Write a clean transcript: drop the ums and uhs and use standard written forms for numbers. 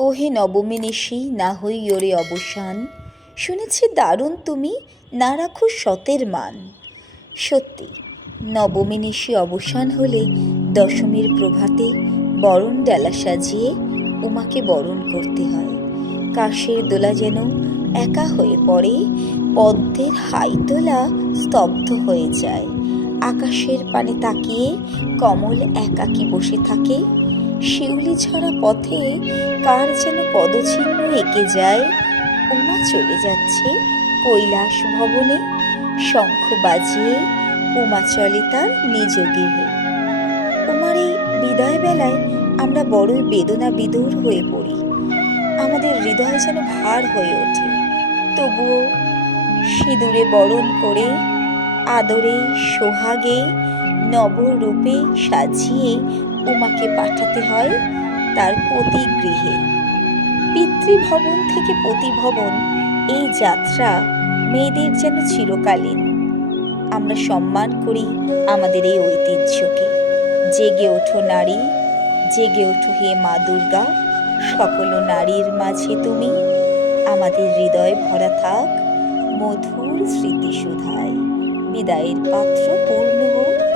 ওহে নবমী নিশি না হই ওরে অবসান, শুনেছি দারুণ তুমি না রাখো সতের মান। সত্যি, নবমী নিশি অবসান হলে দশমীর প্রভাতে বরণ ডালা সাজিয়ে উমাকে বরণ করতে হয়। কাশের দোলা যেন একা হয়ে পড়ে, পদ্মের হাইতোলা স্তব্ধ হয়ে যায়। আকাশের পানে তাকিয়ে কমল একাকী বসে থাকে। শিউলি ছড়া পথে কার যেন পদচিহ্ন এঁকে যায়। উমা চলে যাচ্ছে কৈলাস ভবনে, শঙ্খ বাজিয়ে উমা চলে তার নিজ গৃহে। উমার এই বিদায় বেলায় আমরা বড়ই বেদনা বিদুর হয়ে পড়ি। আমাদের হৃদয় যেন ভার হয়ে ওঠে। তবুও সিঁদুরে বরণ করে, আদরে সোহাগে নবরূপে সাজিয়ে উমাকে পাঠাতে হয় তার পতিগৃহে। পিতৃভবন থেকে পতিভবন, এই যাত্রা মেয়েদের যেন চিরকালীন। আমরা সম্মান করি আমাদের এই ঐতিহ্যকে। জেগে ওঠো নারী, জেগে ওঠো হে মা দুর্গা। সকল নারীর মাঝে তুমি, আমাদের হৃদয় ভরা থাক মধুর স্মৃতিসুধায়। বিদায়ের পাত্র পূর্ণ হোক